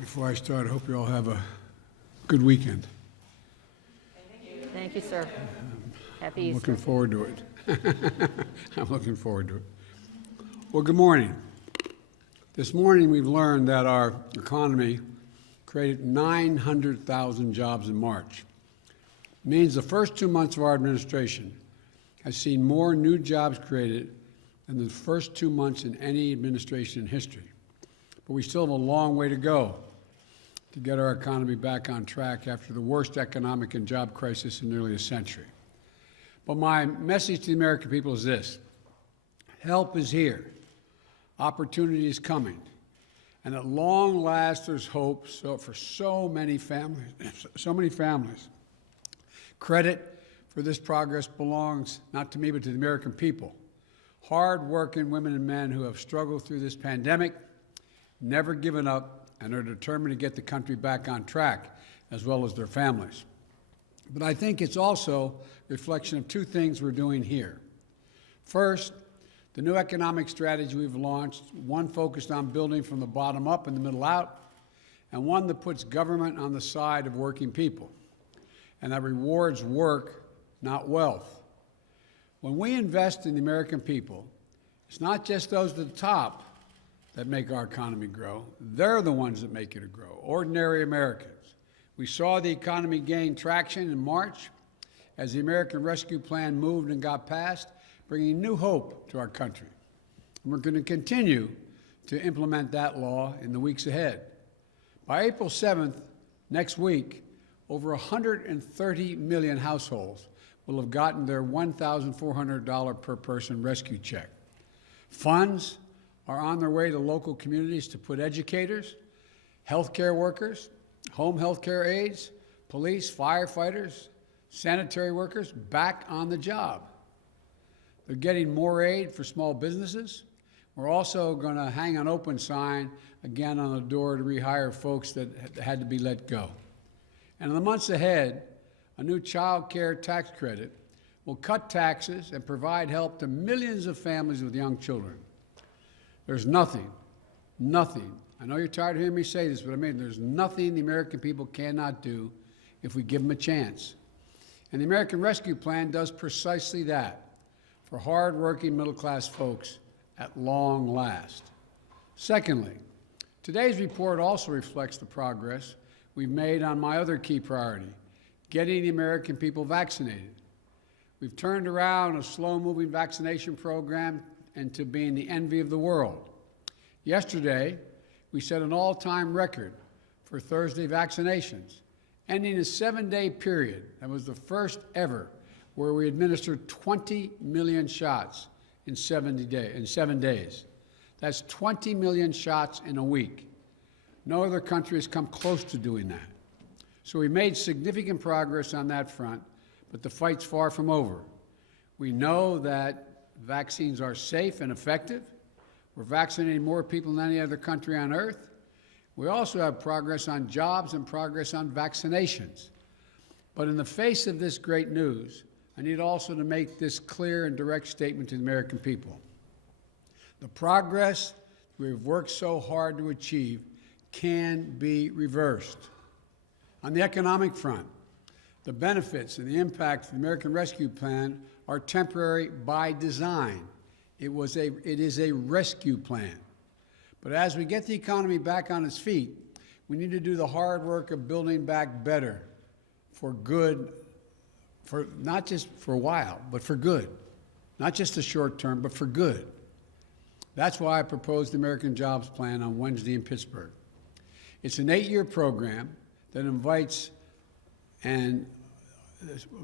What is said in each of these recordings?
Before I start, I hope you all have a good weekend. Thank you, sir. Happy I'm Easter. looking forward to it. I'm looking forward to it. Well, good morning. This morning we've learned that our economy created 900,000 jobs in March. It means the first 2 months of our administration has seen more new jobs created than the first 2 months in any administration in history. But we still have a long way to go to get our economy back on track after the worst economic and job crisis in nearly a century. But my message to the American people is this: help is here, opportunity is coming, and at long last there's hope for so many families. Credit for this progress belongs not to me but to the American people, hard-working women and men who have struggled through this pandemic, never given up, and are determined to get the country back on track, as well as their families. But I think it's also a reflection of two things we're doing here. First, the new economic strategy we've launched, one focused on building from the bottom up and the middle out, and one that puts government on the side of working people, and that rewards work, not wealth. When we invest in the American people, it's not just those at the top that make our economy grow. They're the ones that make it grow, ordinary Americans. We saw the economy gain traction in March as the American Rescue Plan moved and got passed, bringing new hope to our country. And we're going to continue to implement that law in the weeks ahead. By April 7th, next week, over 130 million households will have gotten their $1,400 per person rescue check. Funds are on their way to local communities to put educators, healthcare workers, home healthcare aides, police, firefighters, sanitary workers back on the job. They're getting more aid for small businesses. We're also going to hang an open sign again on the door to rehire folks that had to be let go. And in the months ahead, a new child care tax credit will cut taxes and provide help to millions of families with young children. There's nothing, I know you're tired of hearing me say this, but I mean, there's nothing the American people cannot do if we give them a chance. And the American Rescue Plan does precisely that for hard-working middle-class folks at long last. Secondly, today's report also reflects the progress we've made on my other key priority, getting the American people vaccinated. We've turned around a slow-moving vaccination program into being the envy of the world. Yesterday, we set an all-time record for Thursday vaccinations, ending a 7-day period that was the first ever where we administered 20 million shots in 7 days. That's 20 million shots in a week. No other country has come close to doing that. So we made significant progress on that front, but the fight's far from over. We know that vaccines are safe and effective. We're vaccinating more people than any other country on earth. We also have progress on jobs and progress on vaccinations. But in the face of this great news, I need also to make this clear and direct statement to the American people. The progress we've worked so hard to achieve can be reversed. On the economic front, the benefits and the impact of the American Rescue Plan are temporary by design. It is a rescue plan. But as we get the economy back on its feet, we need to do the hard work of building back better for good, for not just for a while, but for good. Not just the short term, but for good. That's why I proposed the American Jobs Plan on Wednesday in Pittsburgh. It's an 8-year program that invites, and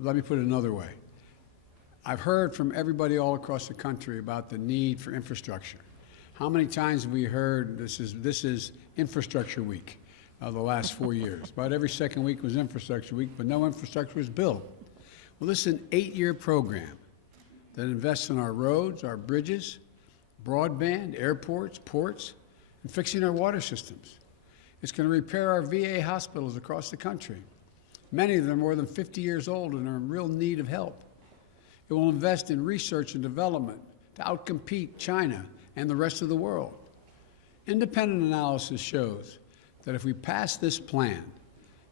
let me put it another way. I've heard from everybody all across the country about the need for infrastructure. How many times have we heard this is infrastructure week the last 4 years? About every second week was infrastructure week, but no infrastructure was built. Well, this is an 8-year program that invests in our roads, our bridges, broadband, airports, ports, and fixing our water systems. It's going to repair our VA hospitals across the country. Many of them are more than 50 years old and are in real need of help. It will invest in research and development to outcompete China and the rest of the world. Independent analysis shows that if we pass this plan,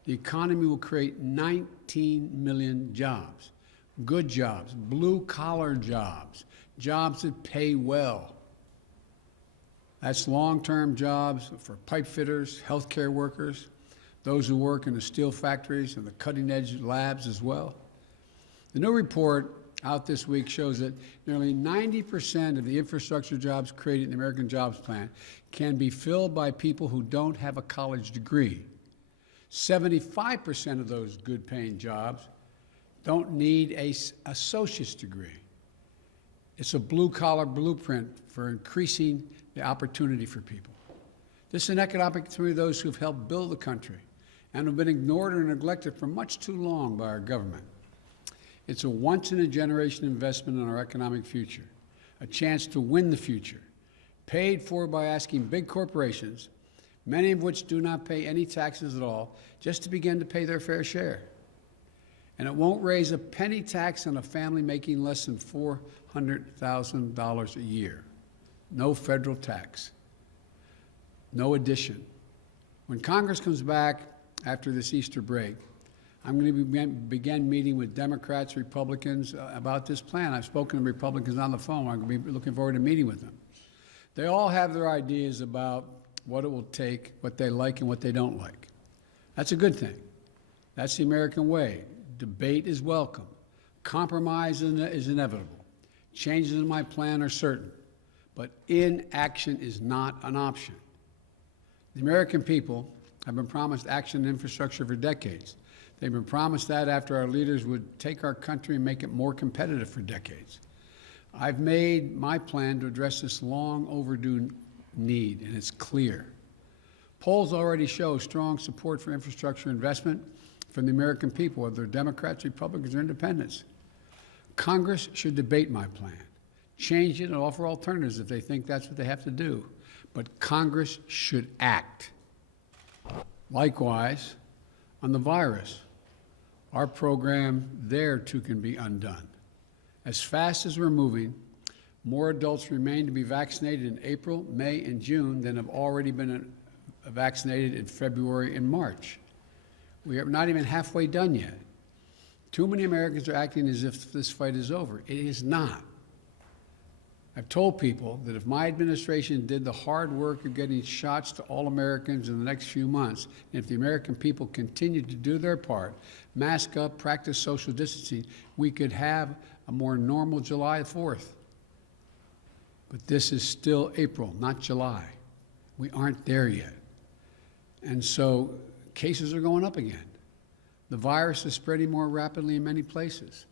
the economy will create 19 million jobs, good jobs, blue-collar jobs, jobs that pay well. That's long-term jobs for pipe fitters, healthcare workers, those who work in the steel factories and the cutting-edge labs as well. The new report out this week shows that nearly 90% of the infrastructure jobs created in the American Jobs Plan can be filled by people who don't have a college degree. 75% of those good-paying jobs don't need an associate's degree. It's a blue-collar blueprint for increasing the opportunity for people. This is an economic opportunity for those who've helped build the country and have been ignored or neglected for much too long by our government. It's a once-in-a-generation investment in our economic future, a chance to win the future, paid for by asking big corporations, many of which do not pay any taxes at all, just to begin to pay their fair share. And it won't raise a penny tax on a family making less than $400,000 a year. No federal tax, no addition. When Congress comes back after this Easter break, I'm going to begin meeting with Democrats, Republicans about this plan. I've spoken to Republicans on the phone. I'm going to be looking forward to meeting with them. They all have their ideas about what it will take, what they like and what they don't like. That's a good thing. That's the American way. Debate is welcome. Compromise is inevitable. Changes in my plan are certain, but inaction is not an option. The American people have been promised action and infrastructure for decades. They've been promised that after our leaders would take our country and make it more competitive for decades. I've made my plan to address this long overdue need, and it's clear. Polls already show strong support for infrastructure investment from the American people, whether they're Democrats, Republicans, or independents. Congress should debate my plan, change it, and offer alternatives if they think that's what they have to do. But Congress should act. Likewise, on the virus, our program there too can be undone. As fast as we're moving, more adults remain to be vaccinated in April, May, and June than have already been vaccinated in February and March. We are not even halfway done yet. Too many Americans are acting as if this fight is over. It is not. I've told people that if my administration did the hard work of getting shots to all Americans in the next few months, and if the American people continued to do their part, mask up, practice social distancing, we could have a more normal July 4th. But this is still April, not July. We aren't there yet. And so cases are going up again. The virus is spreading more rapidly in many places.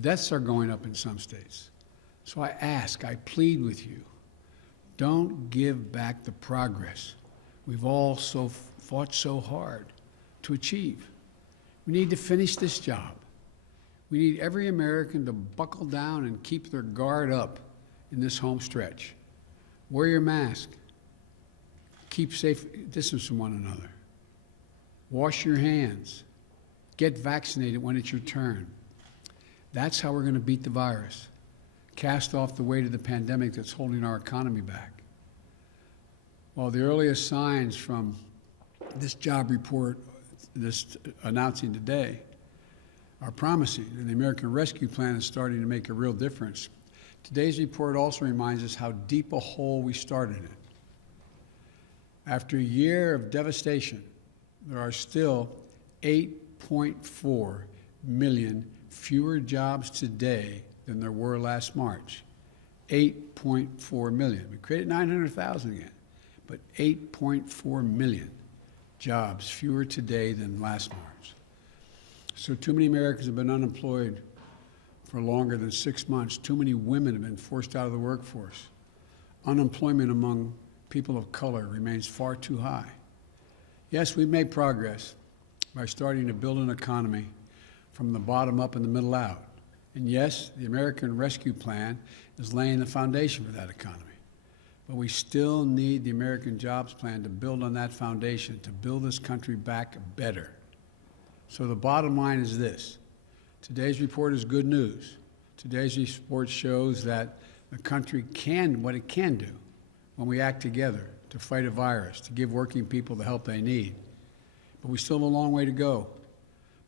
Deaths are going up in some states. So I ask, I plead with you, don't give back the progress we've all fought so hard to achieve. We need to finish this job. We need every American to buckle down and keep their guard up in this home stretch. Wear your mask. Keep safe distance from one another. Wash your hands. Get vaccinated when it's your turn. That's how we're going to beat the virus. Cast off the weight of the pandemic that's holding our economy back. Well, the earliest signs from this job report, this announcing today, are promising, and the American Rescue Plan is starting to make a real difference. Today's report also reminds us how deep a hole we started in. After a year of devastation, there are still 8.4 million fewer jobs today than there were last March. 8.4 million. We created 900,000 again, but 8.4 million jobs fewer today than last March. So too many Americans have been unemployed for longer than 6 months. Too many women have been forced out of the workforce. Unemployment among people of color remains far too high. Yes, we've made progress by starting to build an economy from the bottom up and the middle out. And yes, the American Rescue Plan is laying the foundation for that economy. But we still need the American Jobs Plan to build on that foundation, to build this country back better. So the bottom line is this. Today's report is good news. Today's report shows that the country can what it can do when we act together. to fight a virus, to give working people the help they need. But we still have a long way to go.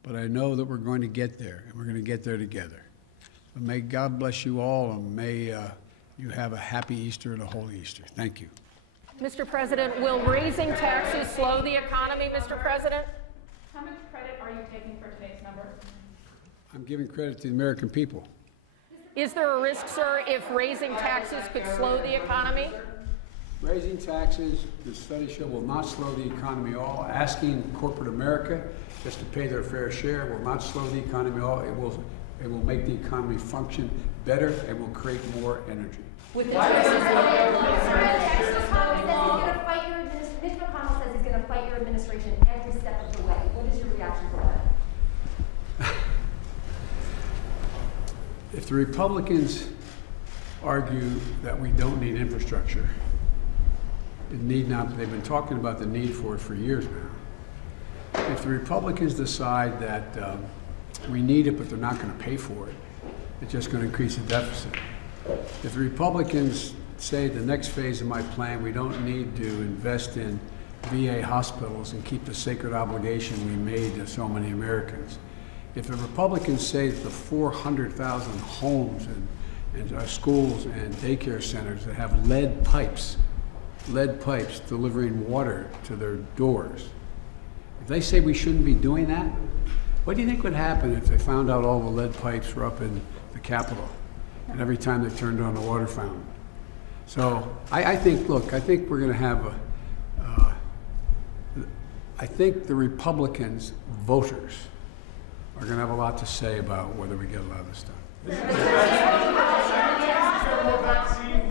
But I know that we're going to get there, and we're going to get there together. But may God bless you all, and may you have a happy Easter and a holy Easter. Thank you. Mr. President, will raising taxes slow the economy, Mr. President? How much credit are you taking for today's number? I'm giving credit to the American people. Is there a risk, sir, if raising taxes could slow the economy? Raising taxes, the studies show, will not slow the economy at all. Asking corporate America just to pay their fair share will not slow the economy at all. It will make the economy function better and will create more energy. Mitch McConnell says he's going to fight your administration every step of the way. What is your reaction to that? If the Republicans argue that we don't need infrastructure, it need not. They've been talking about the need for it for years now. If the Republicans decide that we need it, but they're not going to pay for it, it's just going to increase the deficit. If the Republicans say the next phase of my plan, we don't need to invest in VA hospitals and keep the sacred obligation we made to so many Americans. If the Republicans say that the 400,000 homes and schools and daycare centers that have lead pipes delivering water to their doors, if they say we shouldn't be doing that, what do you think would happen if they found out all the lead pipes were up in the Capitol and every time they turned on the water fountain? So I think, look, I think we're going to have I think the Republicans, voters, are going to have a lot to say about whether we get a lot of this done. Mr. President, more vaccine